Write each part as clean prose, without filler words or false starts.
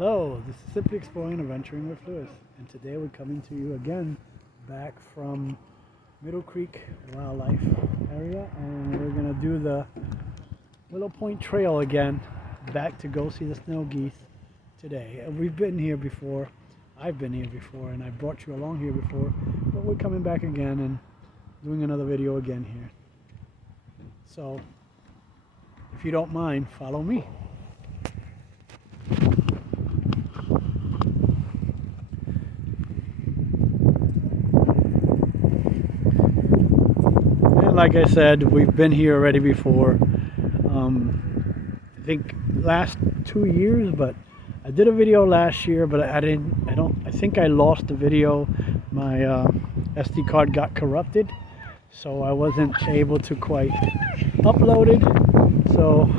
Hello, this is Simply Exploring and Adventuring with Lewis, and today we're coming to you again back from Middle Creek Wildlife Area, and we're going to do the Willow Point Trail again, back to go see the snow geese today. And we've been here before, I've been here before, and I brought you along here before, but we're coming back again and doing another video again here. So, if you don't mind, follow me. Like I said, we've been here already before. I think last 2 years, but I did a video last year, but I think I lost the video. My SD card got corrupted, so I wasn't able to quite upload it. So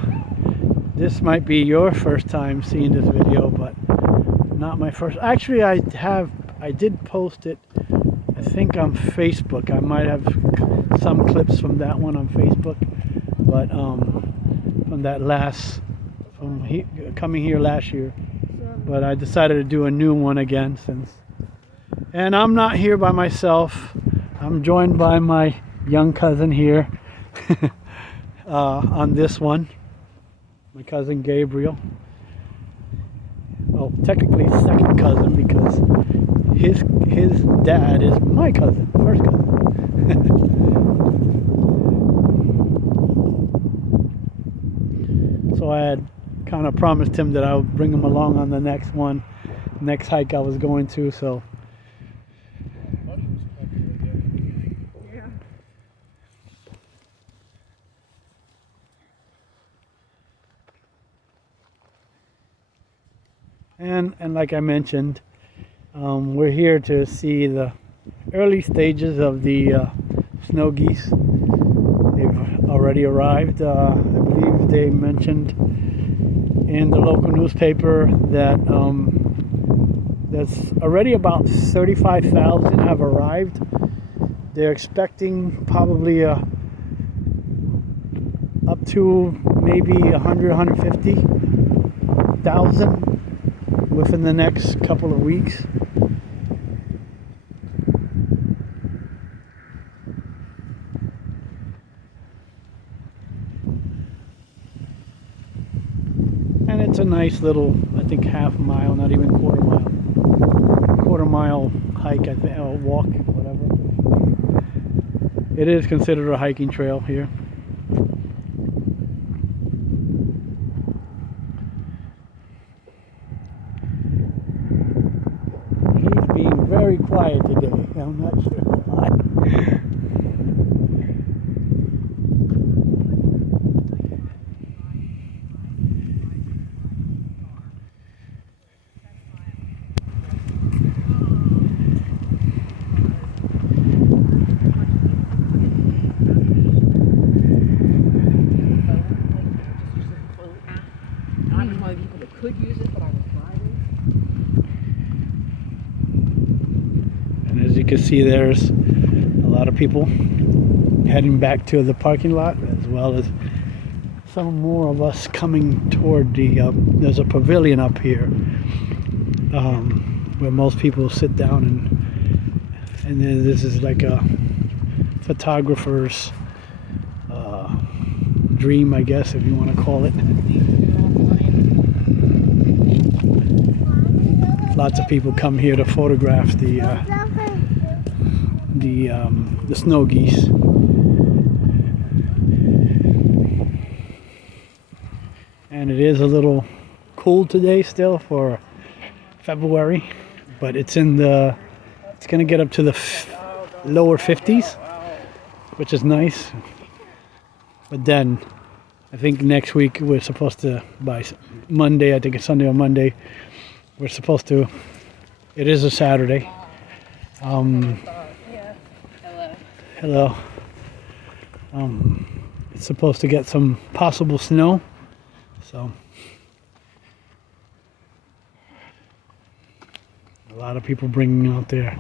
this might be your first time seeing this video, but not my first. Actually, I did post it, I think, on Facebook. I might have some clips from that one on Facebook, but from that coming here last year. But I decided to do a new one again and I'm not here by myself. I'm joined by my young cousin here on this one, my cousin Gabriel. Well, technically second cousin, because his dad is my cousin, first cousin. So I had kind of promised him that I would bring him along on the next hike I was going to. So yeah. And like I mentioned, we're here to see the early stages of the snow geese. They've already arrived. I believe they mentioned in the local newspaper that that's already about 35,000 have arrived. They're expecting probably up to maybe 150,000 within the next couple of weeks. And it's a nice little, I think, half mile, not even quarter mile hike, I think, or walk, whatever. It is considered a hiking trail here. He's being very quiet today. I'm not sure why. Could use it, but I was driving. And as you can see, there's a lot of people heading back to the parking lot, as well as some more of us coming toward the there's a pavilion up here where most people sit down, and then this is like a photographer's dream, I guess, if you want to call it. Lots of people come here to photograph the snow geese. And it is a little cool today still for February, but it's going to get up to the lower 50s, which is nice. But then I think next week we're supposed to, by Monday, I think it's Sunday or Monday, we're supposed to, it is a Saturday. Hello. It's supposed to get some possible snow. So a lot of people bringing out their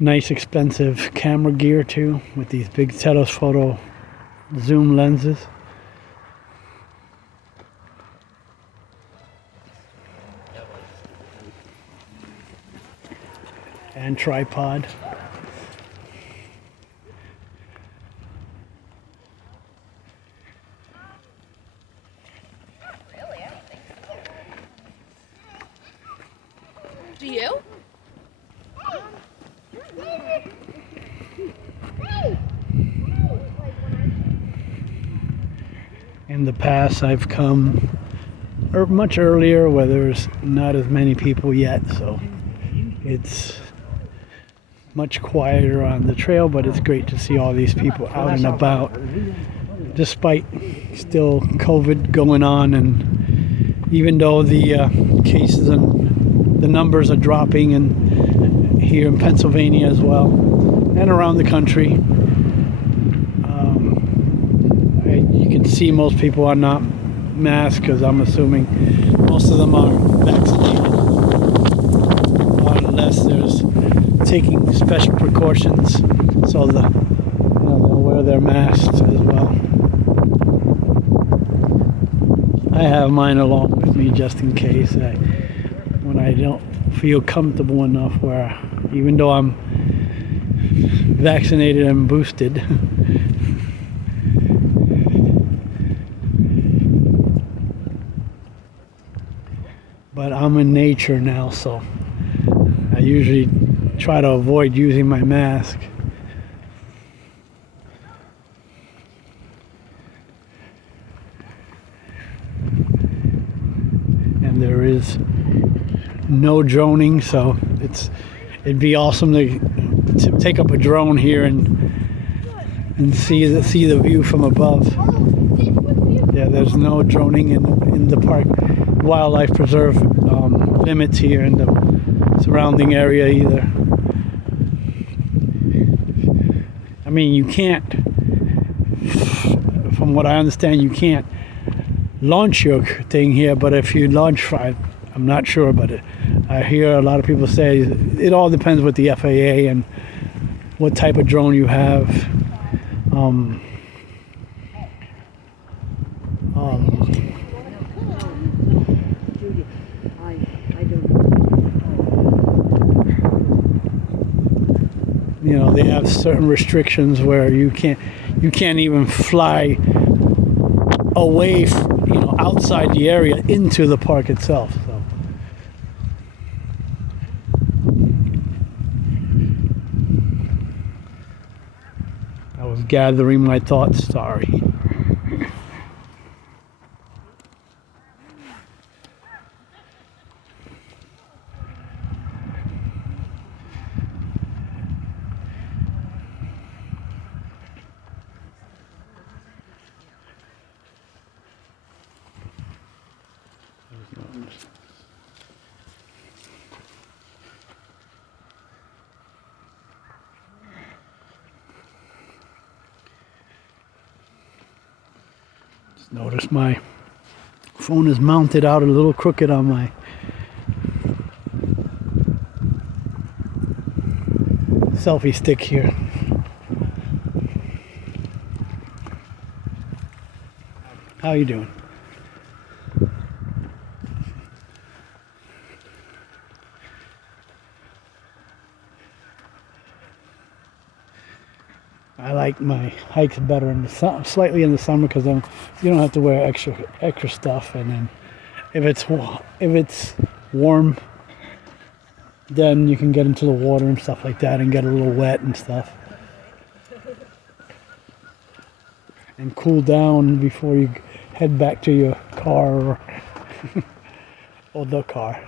nice expensive camera gear too, with these big telephoto zoom lenses. and tripod. Do you? In the past, I've come much earlier where there's not as many people yet, so it's much quieter on the trail, but it's great to see all these people out and about despite still COVID going on, and even though the cases and the numbers are dropping, and here in Pennsylvania as well and around the country, you can see most people are not masked because I'm assuming most of them are vaccinated, unless there's taking special precautions, so they'll wear their masks as well. I have mine along with me just in case when I don't feel comfortable enough, where even though I'm vaccinated and boosted, but I'm in nature now, so I usually try to avoid using my mask. And there is no droning, so it'd be awesome to take up a drone here and see the view from above. Yeah, there's no droning in the park wildlife preserve limits here in the surrounding area either. I mean, you can't, from what I understand, you can't launch your thing here, but if you launch, I'm not sure, but I hear a lot of people say it all depends with the FAA and what type of drone you have. They have certain restrictions where you can't even fly away, outside the area into the park itself. So I was gathering my thoughts. Sorry. Just notice my phone is mounted out a little crooked on my selfie stick here. How you doing? I like my hikes better in the sun, slightly in the summer, because you don't have to wear extra stuff, and then if it's warm, then you can get into the water and stuff like that and get a little wet and stuff, and cool down before you head back to your car or the car.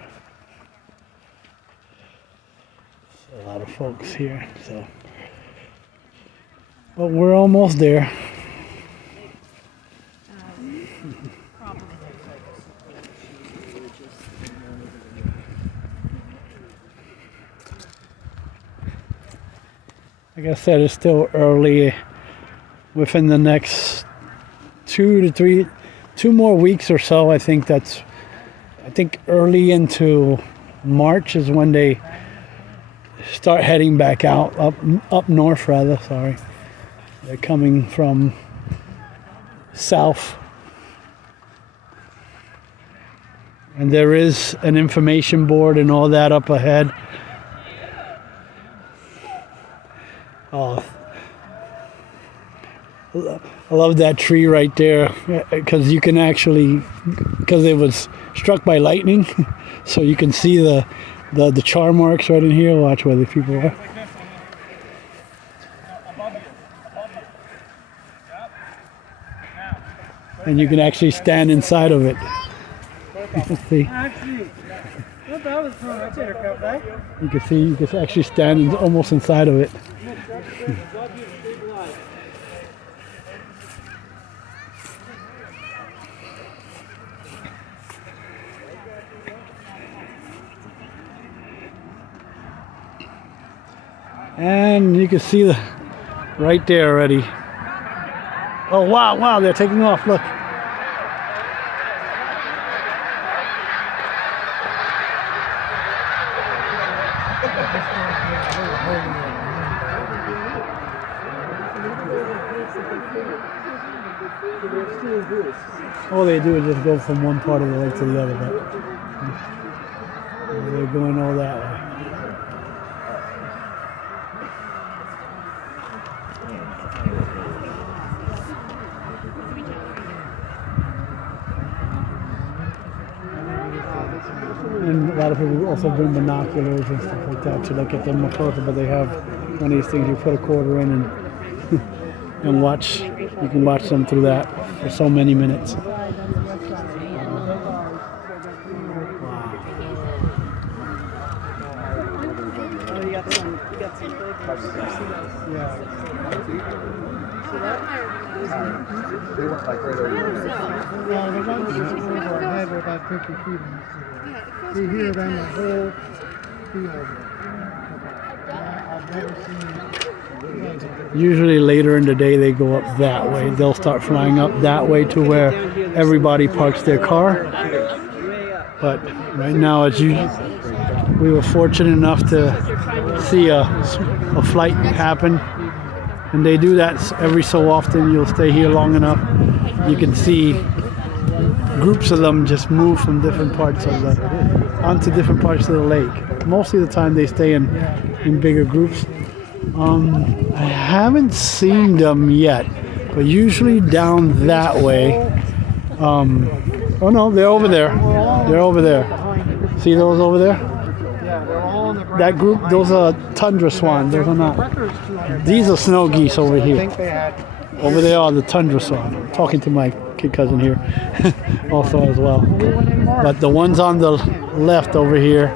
A lot of folks here, so. But we're almost there. Like I said, it's still early. Within the next 2 more weeks or so, I think early into March is when they start heading back out, up north rather, sorry. They're coming from south. And there is an information board and all that up ahead. Oh, I love that tree right there because you can actually, because it was struck by lightning, so you can see the char marks right in here. Watch where the people are. And you can actually stand inside of it. See? You can see, you can actually stand almost inside of it. And you can see the right there already. Oh wow, wow, they're taking off, look. All they do is just go from one part of the lake to the other, but they're going all that way. And a lot of people also bring binoculars and stuff like that to look at them more closer, but they have one of these things you put a quarter in and and watch. You can watch them through that for so many minutes. They went like right over there. Well, the ones over our head were about 50 feet. We hear them the whole field. I've never seen. Usually later in the day they go up that way. They'll start flying up that way to where everybody parks their car. But right now, we were fortunate enough to see a flight happen. And they do that every so often. You'll stay here long enough, you can see groups of them just move from different parts of onto different parts of the lake. Most of the time they stay in bigger groups. I haven't seen them yet, but usually down that way. Oh no, they're over there. They're over there. See those over there? That group, those are tundra swan. Those are not. These are snow geese over here. Over there are the tundra swan. I'm talking to my kid cousin here also as well. But the ones on the left over here,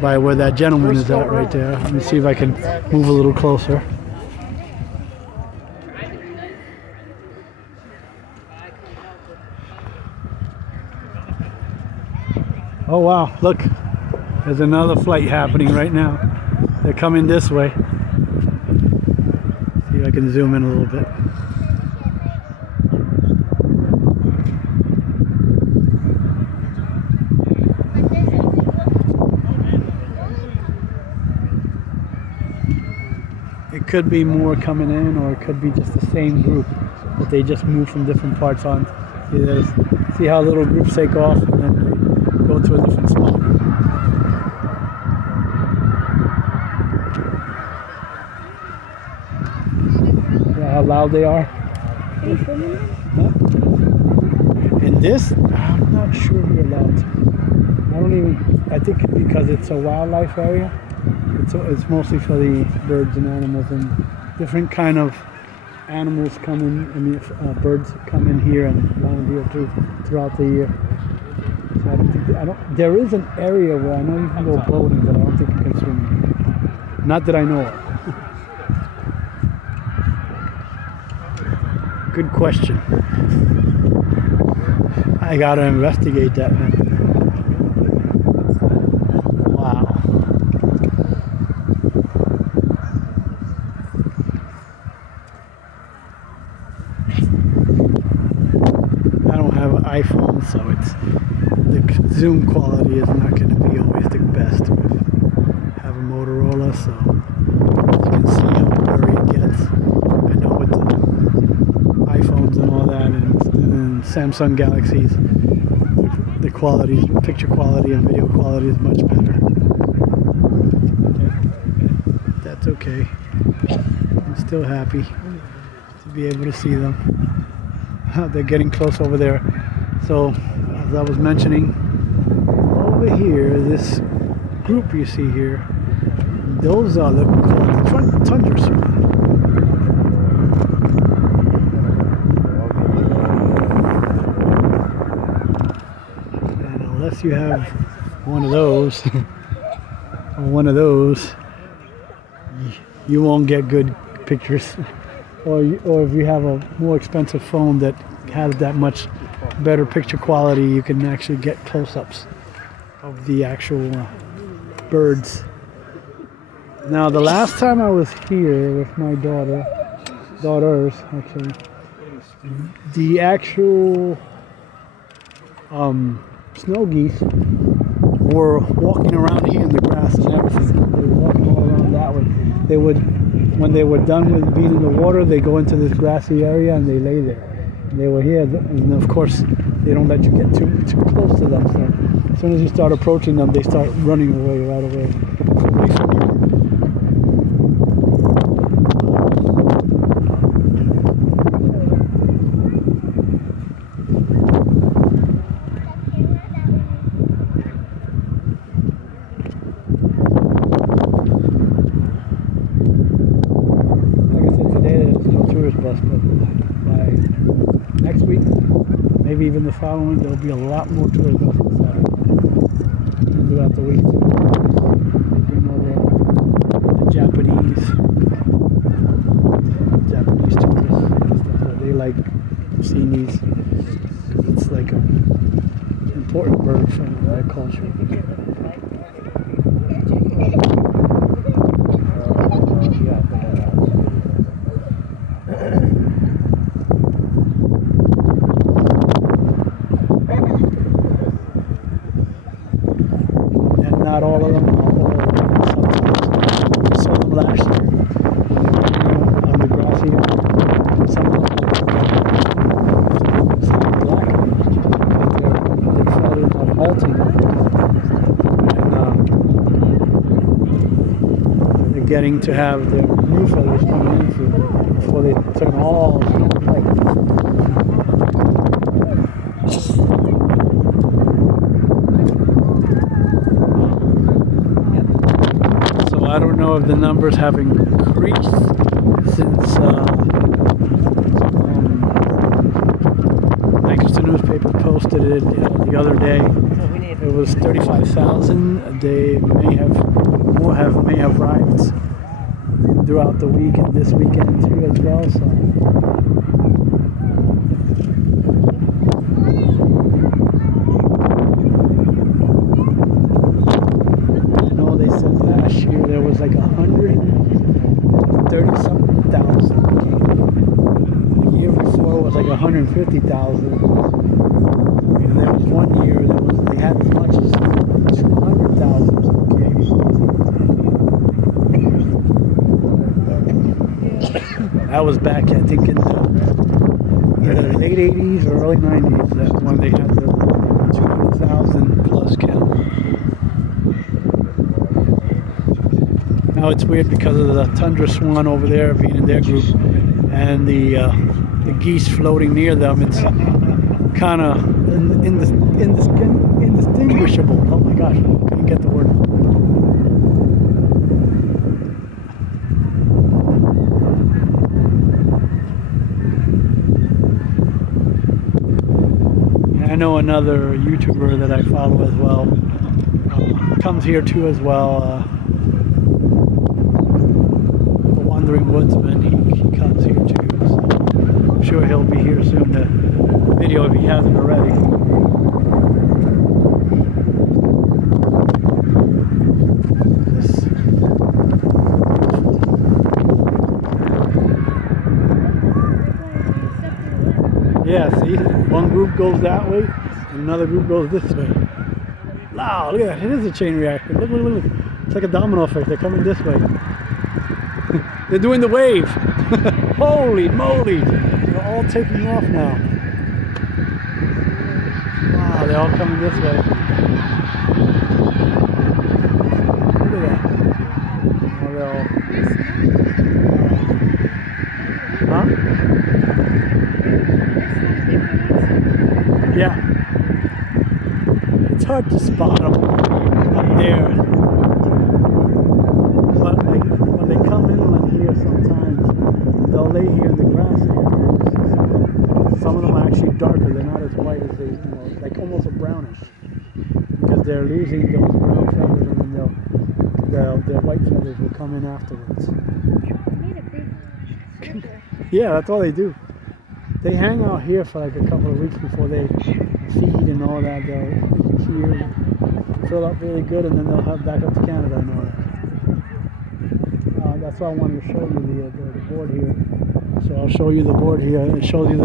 by where that gentleman is at right there. Let me see if I can move a little closer. Oh wow, look. There's another flight happening right now. They're coming this way. See if I can zoom in a little bit. It could be more coming in, or it could be just the same group, but they just move from different parts on. See how little groups take off and then they go to a different spot. How loud they are. Huh? And this, I'm not sure we're allowed to. I think because it's a wildlife area, it's mostly for the birds and animals, and different kind of animals come in, birds come in here and land here too throughout the year. So there is an area where I know you can go boating, but I don't think you can swim. Not that I know of. Good question. I gotta investigate that, man. Wow. I don't have an iPhone, so the zoom quality is not going to be always the best. I have a Motorola, so you can see how blurry it gets. I know with the iPhones and all that, and Samsung Galaxies, the quality, picture quality and video quality is much better. That's okay. still happy to be able to see them. They're getting close over there. So, as I was mentioning, over here, this group you see here, those are called the tundra swan. And unless you have one of those, or one of those, you won't get good pictures. Or if you have a more expensive phone that has that much better picture quality, you can actually get close-ups of the actual birds. Now, the last time I was here with my daughters actually, the actual snow geese were walking around here in the grass and everything. They were walking all around that way. They would, when they were done with being in the water, they go into this grassy area and they lay there. And they were here, and of course, they don't let you get too close to them. So as soon as you start approaching them, they start running away right away from you. Bus, but by next week, maybe even the following, there'll be a lot more tour buses throughout the week. They bring over the Japanese tourists. They like seeing these. It's like an important bird from their culture. Not all of them, sometimes. Saw them last year on the grassy area. Some of them black, but their feathers are molting, and they're getting to have their new feathers coming in before they turn all white. I don't know if the numbers have increased since Lancaster newspaper posted it the other day. It was 35,000. They may have arrived throughout the week and this weekend too as well. So. Last year there was like 130-something thousand. The year before was like 150,000. And there was one year they had as much as 200,000. That was back, I think, in the late 80s or early 90s. That's when they had the 200,000 plus count. Now it's weird because of the tundra swan over there being in their group and the geese floating near them. It's kind of indistinguishable. Oh my gosh, couldn't get the word. I know another YouTuber that I follow as well comes here too as well. Wandering Woodsman, he comes here too, so I'm sure he'll be here soon to video if he hasn't already. Yeah, see, one group goes that way and another group goes this way. Wow, look at that, it is a chain reaction. Look, look, look, it's like a domino effect. They're coming this way. They're doing the wave. Holy moly. They're all taking off now. Wow, they're all coming this way. Look at that. Oh, they're all... hard to spot them up there. But like, when they come inland here sometimes, they'll lay here in the grass here. Some of them are actually darker. They're not as white as they, like almost a brownish. Because they're losing those brown feathers, and then their white feathers will come in afterwards. Yeah, that's all they do. They hang out here for like a couple of weeks before they feed and all that. They'll eat here, fill up really good, and then they'll head back up to Canada and all that. That's why I wanted to show you the board here. So I'll show you the board here. It shows you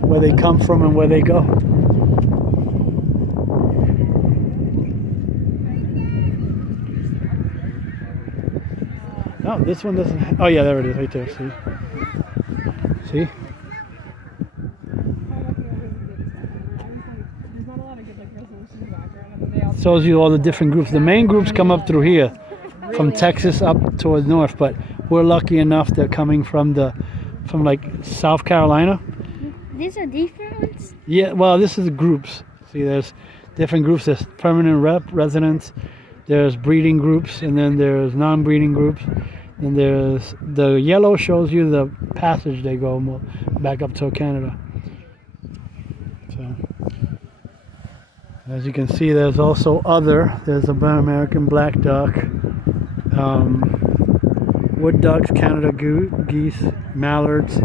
where they come from and where they go. Oh, this one doesn't. Oh yeah, there it is, right there. See? See? Shows you all the different groups. The main groups come up through here, from Texas up towards north. But we're lucky enough they're coming from like South Carolina. These are different ones? Yeah, well, this is the groups. See, there's different groups. There's permanent residents. There's breeding groups, and then there's non-breeding groups. And there's the yellow shows you the passage they go back up to Canada. So, as you can see, there's also there's a American black duck, wood ducks, Canada geese, mallards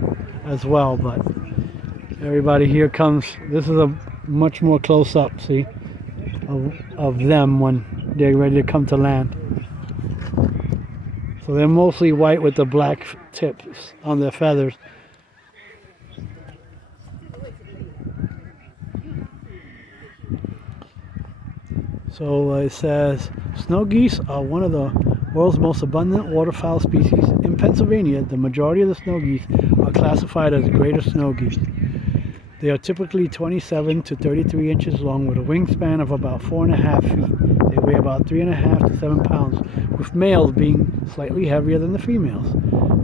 as well. But everybody here comes. This is a much more close up, see, of them when they're ready to come to land. So they're mostly white with the black tips on their feathers. So it says, snow geese are one of the world's most abundant waterfowl species. In Pennsylvania, the majority of the snow geese are classified as greater snow geese. They are typically 27 to 33 inches long with a wingspan of about 4.5 feet. They weigh about 3.5 to 7 pounds, with males being slightly heavier than the females.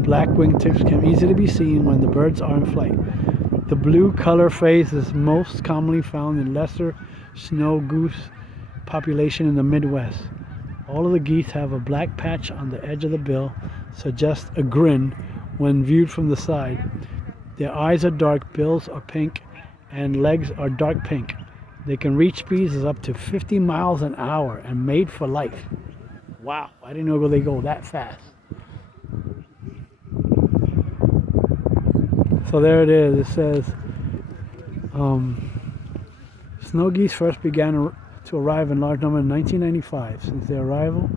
Black wingtips can easily be seen when the birds are in flight. The blue color phase is most commonly found in lesser snow goose population in the Midwest. All of the geese have a black patch on the edge of the bill, suggests a grin when viewed from the side. Their eyes are dark, bills are pink, and legs are dark pink. They can reach speeds of up to 50 miles an hour and made for life. Wow, I didn't know they go that fast. So there it is. It says, snow geese first began to arrive in large number in 1995. Since their arrival,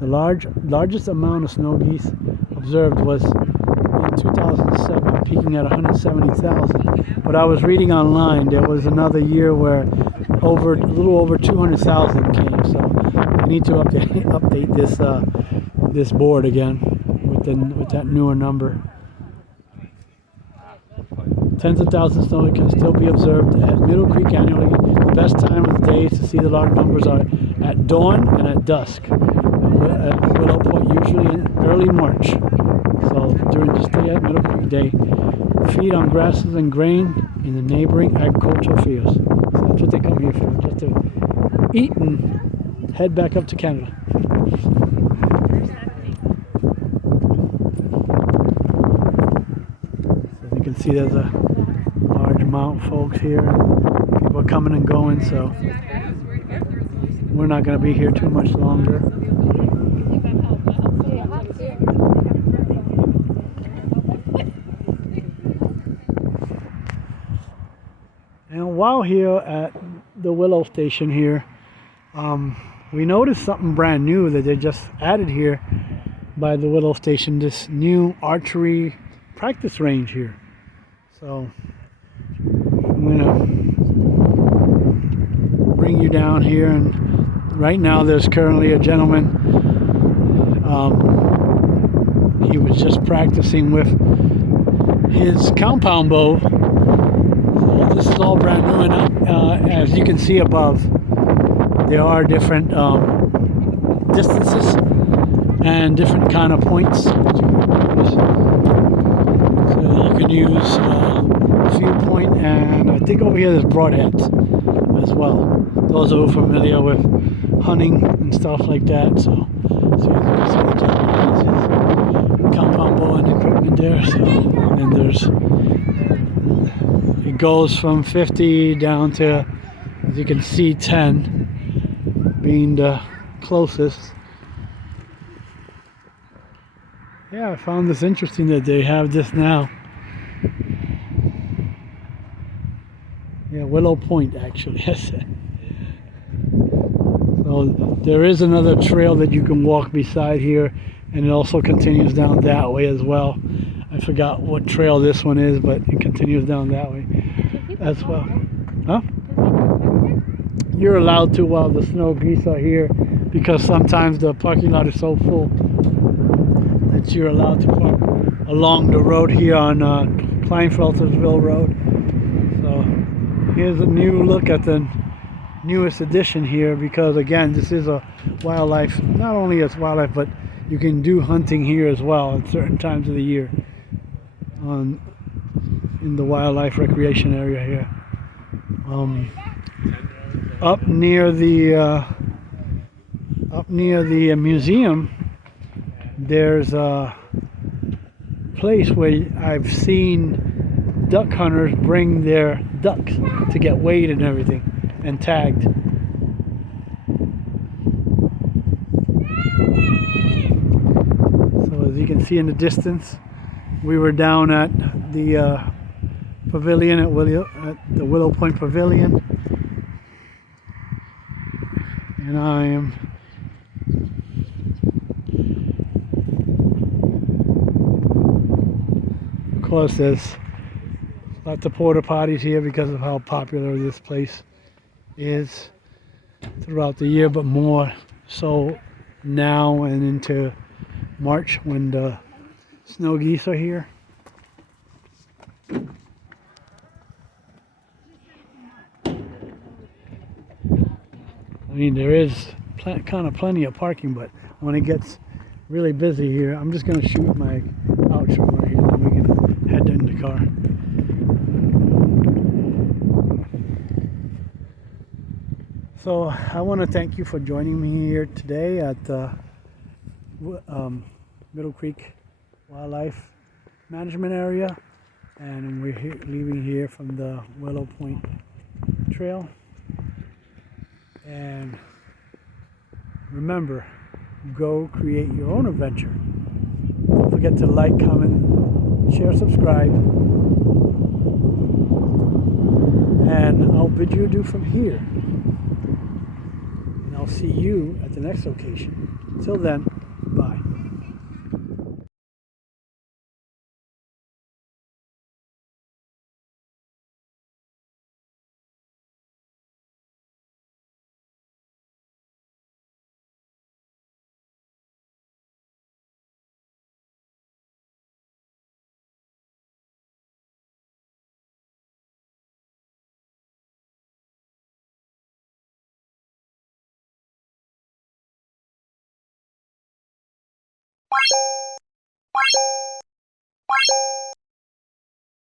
the largest amount of snow geese observed was in 2007, peaking at 170,000. But I was reading online, there was another year where a little over 200,000 came. So I need to update this board again with that newer number. Tens of thousands of snow can still be observed at Middle Creek annually. The best time of the day to see the large numbers are at dawn and at dusk. At Willow Point, usually in early March. So during this day at Middle Creek Day, feed on grasses and grain in the neighboring agricultural fields. So that's what they come here for, just to eat and head back up to Canada. So you can see there's a large amount of folks here. People are coming and going, so we're not going to be here too much longer. And while here at the Willow station here, we noticed something brand new that they just added here by the Willow station, this new archery practice range here. So I'm gonna bring you down here, and right now there's currently a gentleman, he was just practicing with his compound bow. So this is all brand new, and as you can see above, there are different distances and different kind of points that you can use. So you can use viewpoint, and I think over here there's broadheads as well. those who are familiar with hunting and stuff like that. So as you can see the Japanese compound bow and equipment there. So, and then it goes from 50 down to, as you can see, 10 being the closest. Yeah, I found this interesting that they have this now. Yeah, Willow Point actually. So there is another trail that you can walk beside here, and it also continues down that way as well. I forgot what trail this one is, but it continues down that way as well. Huh? You're allowed to while the snow geese are here, because sometimes the parking lot is so full that you're allowed to park along the road here on Kleinfeltersville Road. So here's a new look at the newest edition here, because again, this is a wildlife, not only as wildlife, but you can do hunting here as well at certain times of the year in the wildlife recreation area here. Up near the museum, there's a place where I've seen duck hunters bring their ducks to get weighed and everything and tagged. So as you can see in the distance, we were down at the pavilion at the Willow Point Pavilion, and I am of course there's lots of porta potties here because of how popular this place is throughout the year, but more so now and into March when the snow geese are here. I mean, there is kind of plenty of parking, but when it gets really busy here, I'm just going to shoot my outro right here and we can head in the car. So I want to thank you for joining me here today at Middle Creek Wildlife Management Area, and we're leaving here from the Willow Point Trail. And remember, go create your own adventure. Don't forget to like, comment, share, subscribe, and I'll bid you adieu from here. And I'll see you at the next location. Until then, bye.